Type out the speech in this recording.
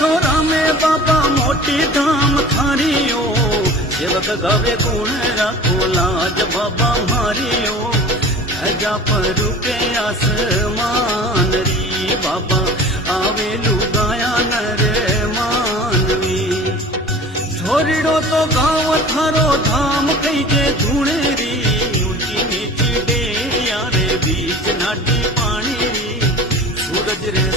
थोरा में बाबा मोटी धाम थारियो सेवक गावे गुण रखो लाज बाबा मारियो धजा पर रुके आसमान री बाबा आवे लुगाया नर मानवी छोरीड़ो तो गाँव थारो धाम कई जे धूणेरी ऊंची नीची डेरिया रे बीच नाटी पानी री सूरज रे